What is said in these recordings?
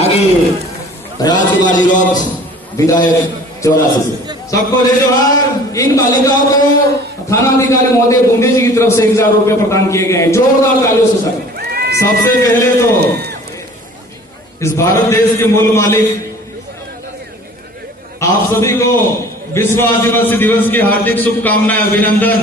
आगे राजकुमार जी रोज विधायक 84 से। सबको जय जोहार। इन बालिकाओं को थाना अधिकारी महोदय बुंदे जी की तरफ से 1000 रुपए प्रदान किए गए हैं। जोरदार तालियों से सर। सबसे पहले तो इस भारत देश के मूल मालिक आप सभी को विश्व आदिवासी दिवस की हार्दिक शुभकामनाएं, अभिनंदन।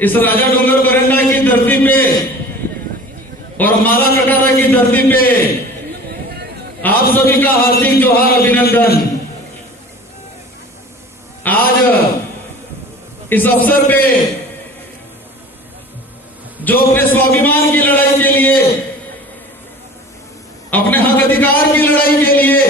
इस राजा डूंगर बरंडा की धरती पे और माला कटारा की धरती पे आप सभी का हार्दिक जोहार, अभिनंदन। आज इस अवसर पे जो अपने स्वाभिमान की लड़ाई के लिए, अपने हक अधिकार की लड़ाई के लिए,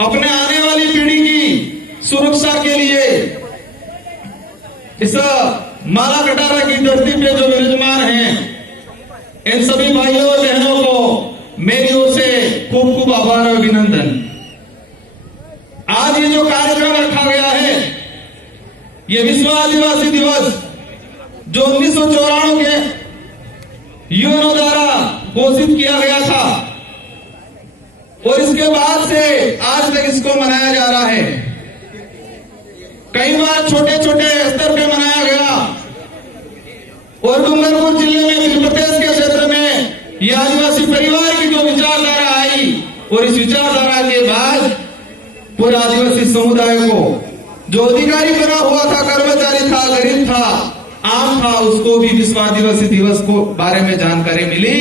अपने आने वाली पीढ़ी की सुरक्षा के लिए इस माला कटारा की धरती पे जो विराजमान हैं, इन सभी भाइयों और बहनों को मेरी ओर से खूब खूब आभार और अभिनंदन। आज ये जो कार्यक्रम रखा गया है, ये विश्व आदिवासी दिवस जो 1994 के यूएनओ द्वारा घोषित किया गया था और इसके बाद से आज तक इसको मनाया जा रहा है। कई बार छोटे छोटे स्तर पे मनाया गया और डूंगरपुर जिले में मध्य प्रदेश के क्षेत्र में ये आदिवासी परिवार की जो विचारधारा आई और इस विचारधारा के बाद पूरे आदिवासी समुदाय को जो अधिकारी बना हुआ था, कर्मचारी था, गरीब था, आम था, उसको भी विश्व आदिवासी दिवस को बारे में जानकारी मिली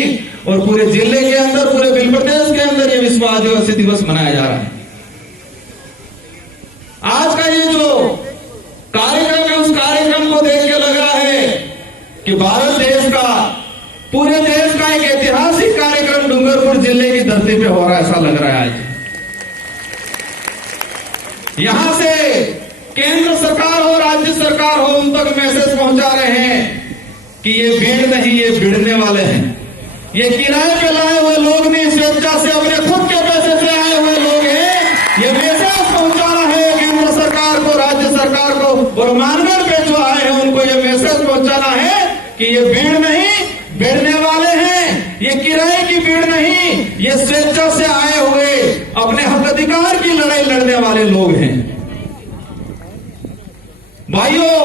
और पूरे जिले के अंदर, पूरे मध्य प्रदेश के अंदर ये विश्व आदिवासी दिवस मनाया जा रहा है। आज का ये जो कार्यक्रम है, उस कार्यक्रम को देख के लग रहा है कि भारत देश का, पूरे देश का एक ऐतिहासिक कार्यक्रम डूंगरपुर जिले की धरती पे हो रहा है, ऐसा लग रहा है। आज यहां से केंद्र सरकार हो, राज्य सरकार हो, उन तक मैसेज पहुंचा रहे हैं कि ये भीड़ नहीं, ये भिड़ने वाले हैं। ये किराए पे लाए हुए लोग नहीं, स्वेच्छा से अपने खुद के पैसे से आए हुए लोग हैं। ये मैसेज पहुंचाना है केंद्र सरकार को, राज्य सरकार को और मानगढ़ पे जो आए हैं उनको ये मैसेज पहुंचाना है कि ये भीड़ नहीं, भिड़ने वाले हैं। ये किराए की भीड़ नहीं, ये स्वेच्छा से आए हुए अपने हक अधिकार की लड़ाई लड़ने वाले लोग हैं। भाइयों,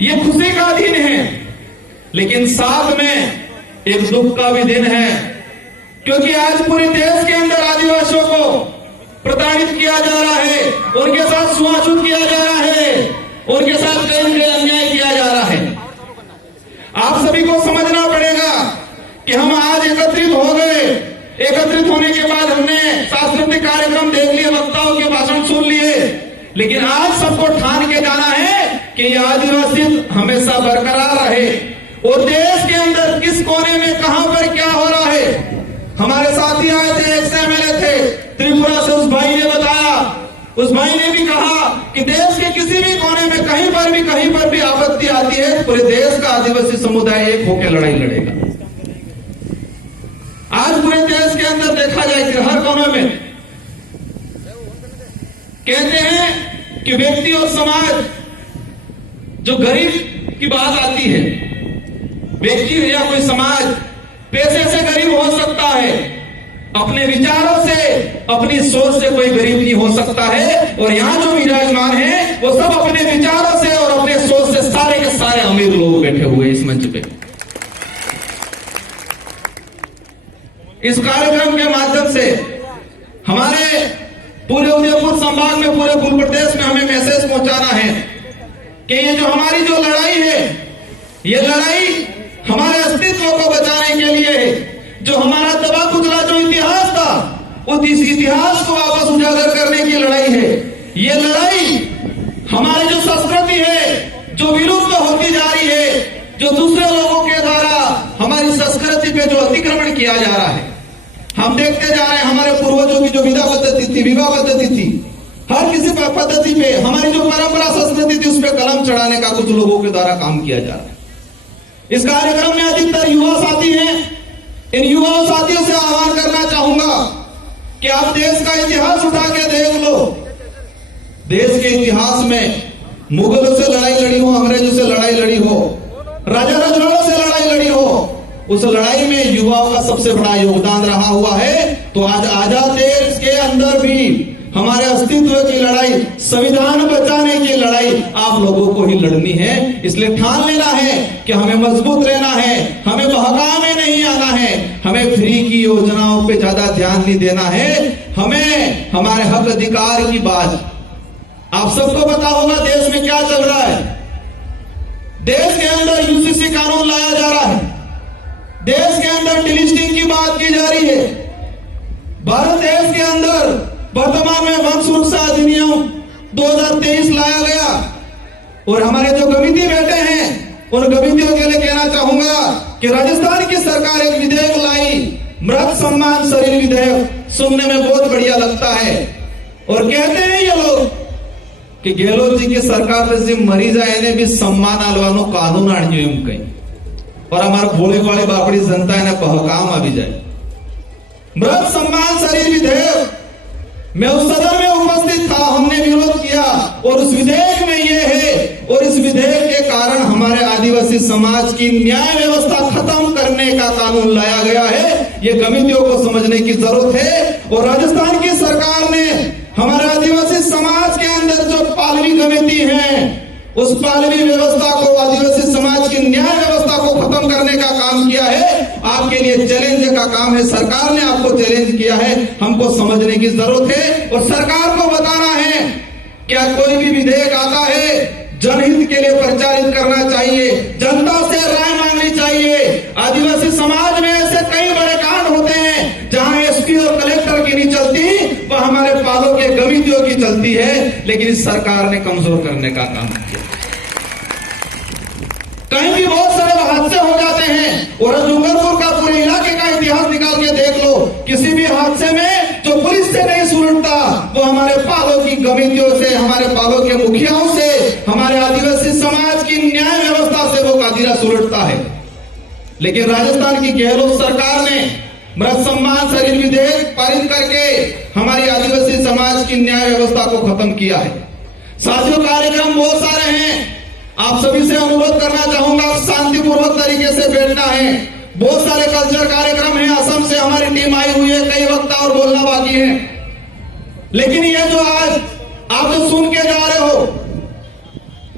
ये खुशी का दिन है, लेकिन साथ में एक दुख का भी दिन है, क्योंकि आज पूरे देश के अंदर आदिवासियों को प्रताड़ित किया जा रहा है, उनके साथ छुआछूत किया जा रहा है, उनके साथ कई अन्याय किया जा रहा है। आप सभी को समझना पड़ेगा कि हम आज एकत्रित हो गए। एकत्रित होने के बाद हमने सांस्कृतिक कार्यक्रम देख लिए, वक्ताओं के भाषण सुन लिए, लेकिन आज सबको ठान के जाना है कि ये आदिवासी हमेशा बरकरार रहे और देश के अंदर किस कोने में कहां पर क्या हो रहा है। हमारे साथी आए थे, एक एमएलए थे त्रिपुरा से, उस भाई ने बताया, उस भाई ने भी कहा कि देश के किसी भी कोने में कहीं पर भी आपत्ति आती है, पूरे देश का आदिवासी समुदाय एक होकर लड़ाई लड़ेगा। आज पूरे देश के अंदर देखा जाए कि हर कोने में कहते हैं कि व्यक्ति और समाज, जो गरीब की बात आती है, व्यक्ति या कोई समाज पैसे से गरीब हो सकता है, अपने विचारों से, अपनी सोच से कोई गरीब नहीं हो सकता है। और यहां जो विराजमान है वो सब अपने विचारों से और अपने सोच से सारे के सारे अमीर लोग बैठे हुए इस मंच पे। इस कार्यक्रम के माध्यम से हमारे पूरे उदयपुर संभाग में, पूरे पूर्व प्रदेश में हमें मैसेज पहुंचाना है कि ये जो हमारी जो लड़ाई है, ये लड़ाई हमारे अस्तित्व को बचाने के लिए है। जो हमारा दबा कुचला जो इतिहास था, उस इतिहास को वापस उजागर करने की लड़ाई है। ये लड़ाई हमारी जो संस्कृति है, जो विलुप्त होती जा रही है, जो दूसरे लोगों के द्वारा हमारी संस्कृति पे जो अतिक्रमण किया जा रहा है। हम देखते जा रहे हैं हमारे पूर्वजों की जो विधा पद्धति थी, विवाह पद्धति थी, हर किसी पद्धति पे हमारी जो परंपरा संस्कृति थी, उस पर कलम चढ़ाने का कुछ लोगों के द्वारा काम किया जा रहा है। इस कार्यक्रम में अधिकतर युवा साथी हैं। इन युवा साथियों से आह्वान करना चाहूंगा कि आप देश का इतिहास उठा के देख लो। देश के इतिहास में मुगलों से लड़ाई लड़ी हो, अंग्रेजों से लड़ाई लड़ी हो, राजा रजवाड़ों से लड़ाई लड़ी हो, उस लड़ाई में युवाओं का सबसे बड़ा योगदान रहा हुआ है। तो आज आजाद देश के अंदर भी हमारे अस्तित्व की लड़ाई, संविधान बचाने की लड़ाई आप लोगों को ही लड़नी है। इसलिए ठान लेना है कि हमें मजबूत रहना है, हमें बहकावे में नहीं आना है, हमें फ्री की योजनाओं पे ज्यादा ध्यान नहीं देना है, हमें हमारे हक अधिकार की बात। आप सबको पता होगा देश में क्या चल रहा है। देश के अंदर यूसीसी कानून लाया जा रहा है, देश के अंदर डिलिस्टिंग की बात की जा रही है। भारत देश के अंदर वर्तमान में वन सुरक्षा अधिनियम 2023 लाया गया और हमारे जो गमिती बैठे हैं उन गमितियों के लिए कहना चाहूंगा कि राजस्थान की सरकार एक विधेयक लाई, मृत सम्मान शरीर विधेयक। सुनने में बहुत बढ़िया लगता है और कहते हैं ये लोग कि गहलोत जी की सरकार से मरी जाए ने भी सम्मान आलवानो कानून आनी एम कहीं और हमारे भोले वाले बापड़ी जनता ने पहकाम आ भी जाए। मृत सम्मान शरीर विधेयक, मैं उस सदन में उपस्थित था, हमने विरोध किया और उस विधेयक में ये है और इस विधेयक के कारण हमारे आदिवासी समाज की न्याय व्यवस्था खत्म करने का कानून लाया गया है। ये कमिटियों को समझने की जरूरत है। और राजस्थान की सरकार ने हमारे आदिवासी समाज के अंदर जो पालवी कमेटी है उस पालवी व्यवस्था को, आदिवासी समाज की न्याय व्यवस्था को खत्म करने का काम किया है। आपके लिए चैलेंज का काम है, सरकार ने आपको चैलेंज किया है, हमको समझने की जरूरत है और सरकार को बताना है क्या कोई भी विधेयक आता है जनहित के लिए प्रचारित करना चाहिए, जनता से राय मांगनी चाहिए। आदिवासी समाज में ऐसे कई बड़े कांड होते हैं जहां एसपी और कलेक्टर की नहीं चलती, वह हमारे पालों के गमितियों की चलती है, लेकिन इस सरकार ने कमजोर करने का काम किया। कहीं भी बहुत सारे हादसे हो जाते हैं और डूंगरपुर का पूरे इलाके का इतिहास निकाल के देख लो, किसी भी हादसे में जो पुलिस से नहीं सुलझता वो हमारे पालों की कमेटियों से, हमारे पालों के मुखियाओं से, हमारे आदिवासी समाज की न्याय व्यवस्था से वो कादिरा सुलझता है। लेकिन राजस्थान की गहलोत सरकार ने मृत सम्मान शरीर विधेयक पारित करके हमारी आदिवासी समाज की न्याय व्यवस्था को खत्म किया है। साथियों, कार्यक्रम बहुत सारे हैं, आप सभी से अनुरोध करना चाहूंगा शांतिपूर्वक तरीके से बैठना है। बहुत सारे कल्चर कार्यक्रम हैं, असम से हमारी टीम आई हुई है, कई वक्ता और बोलना बाकी है। लेकिन ये जो आज आप जो सुन के जा रहे हो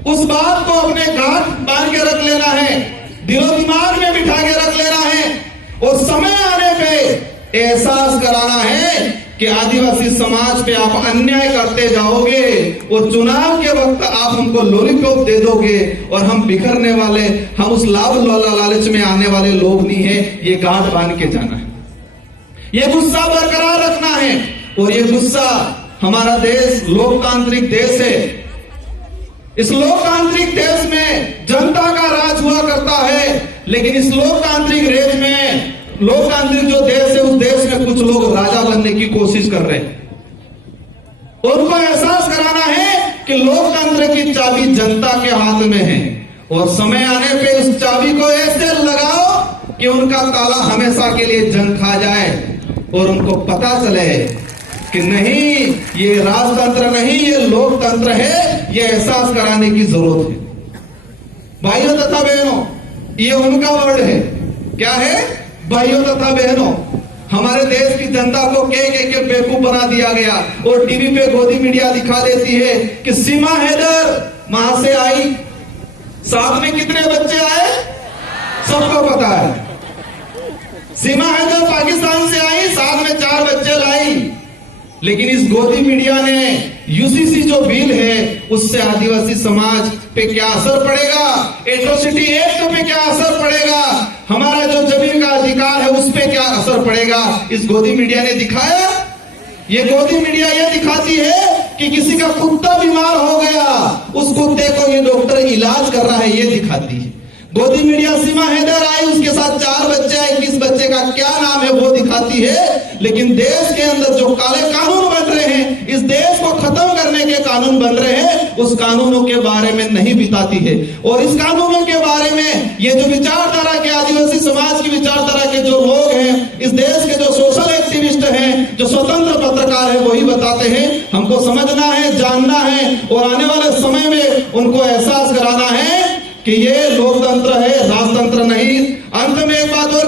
उस बात को अपने घाट बांध के रख लेना है, दिलो दिमाग में बिठा के रख लेना है और समय आने पे एहसास कराना है कि आदिवासी समाज पे आप अन्याय करते जाओगे और चुनाव के वक्त आप हमको लॉलीपॉप दे दोगे और हम बिखरने वाले, हम उस लाभ लालच में आने वाले लोग नहीं है। ये गांठ बांध के जाना है, ये गुस्सा बरकरार रखना है। और ये गुस्सा, हमारा देश लोकतांत्रिक देश है, इस लोकतांत्रिक देश में जनता का राज हुआ करता है, लेकिन इस लोकतांत्रिक देश में, लोकतांत्रिक जो देश है उस देश में कुछ लोग राजा बनने की कोशिश कर रहे हैं। उनको एहसास कराना है कि लोकतंत्र की चाबी जनता के हाथ में है और समय आने पे उस चाबी को ऐसे लगाओ कि उनका ताला हमेशा के लिए जंग खा जाए और उनको पता चले कि नहीं, ये राजतंत्र नहीं, ये लोकतंत्र है। ये एहसास कराने की जरूरत है। भाइयों तथा बहनों, ये उनका वर्ड है, क्या है? भाइयों तथा बहनों, हमारे देश की जनता को के बेवकूफ बना दिया गया और टीवी पे गोदी मीडिया दिखा देती है कि सीमा हैदर वहां से आई, साथ में कितने बच्चे आए सबको पता है। सीमा हैदर पाकिस्तान से आई, साथ में 4 बच्चे लाई। लेकिन इस गोदी मीडिया ने यूसीसी जो बिल है उससे आदिवासी समाज पे क्या असर पड़ेगा, एट्रोसिटी एक्ट पे क्या असर पड़ेगा, हमारा जो जमीन का अधिकार है उस पे क्या असर पड़ेगा, इस गोदी मीडिया ने दिखाया। ये गोदी मीडिया ये दिखाती है कि किसी का कुत्ता बीमार हो गया, उस कुत्ते को ये डॉक्टर इलाज कर रहा है, ये दिखाती है। गोदी मीडिया सीमा हैदर आई, उसके साथ 4 बच्चे आए, किस बच्चे का क्या नाम है वो दिखाती है। लेकिन देश के अंदर जो काले कानून बन रहे हैं, इस देश को खत्म करने के कानून बन रहे हैं, उस कानूनों के बारे में नहीं बताती है। और इस कानूनों के बारे में ये जो विचारधारा के, आदिवासी समाज की विचारधारा के जो लोग हैं, इस देश के जो सोशल एक्टिविस्ट हैं, जो स्वतंत्र पत्रकार हैं, वही बताते हैं। हमको समझना है, जानना है और आने वाले समय में उनको एहसास कराना है कि ये लोकतंत्र है, राजतंत्र नहीं। अंत में एक बात और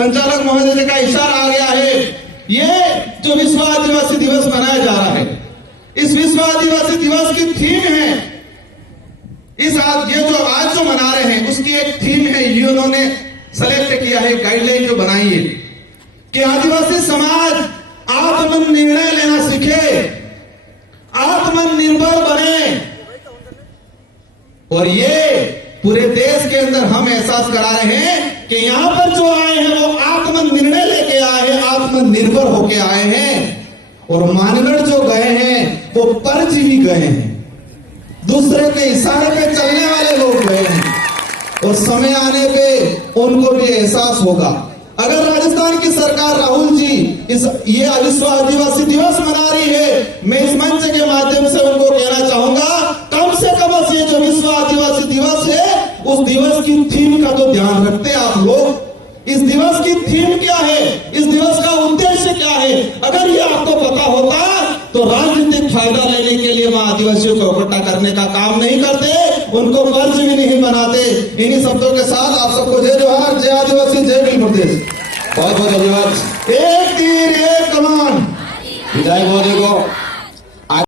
संचालक महोदय जी का इशारा आ गया है। ये जो विश्व आदिवासी दिवस मनाया जा रहा है, इस विश्व आदिवासी दिवस की थीम है, ये जो आज जो मना रहे हैं उसकी एक थीम है, ये उन्होंने सेलेक्ट किया है, गाइडलाइन जो बनाई है कि आदिवासी समाज आत्मनिर्णय लेना सीखे, आत्मनिर्भर बने। और ये पूरे देश के अंदर हम एहसास करा रहे हैं कि यहां पर जो आए हैं वो आत्मनिर्णय लेके आए हैं, आत्मनिर्भर होके आए हैं। और मानगढ़ जो गए हैं वो परजीवी गए हैं, दूसरे के इशारे पे चलने वाले लोग गए हैं। और समय आने पे उनको भी एहसास होगा। अगर राजस्थान की सरकार राहुल जी ये विश्व आदिवासी दिवस मना रही है, मैं इस मंच के माध्यम से उनको कहना चाहूंगा, कम से कम ये जो विश्व आदिवासी दिवस है उस दिवस की थीम का तो ध्यान रखते आप लोग। इस दिवस की थीम क्या है, इस दिवस का उद्देश्य क्या है, अगर ये आपको पता होता तो राजनीतिक फायदा लेने के लिए वहां आदिवासियों को इकट्ठा करने का काम नहीं करते, उनको कर्ज भी नहीं बनाते। इन्हीं शब्दों के साथ आप सबको जय जोहार, जय आदिवासी, जय भील प्रदेश। बहुत बहुत धन्यवाद। एक तीर एक कमान। विधायक महोदय को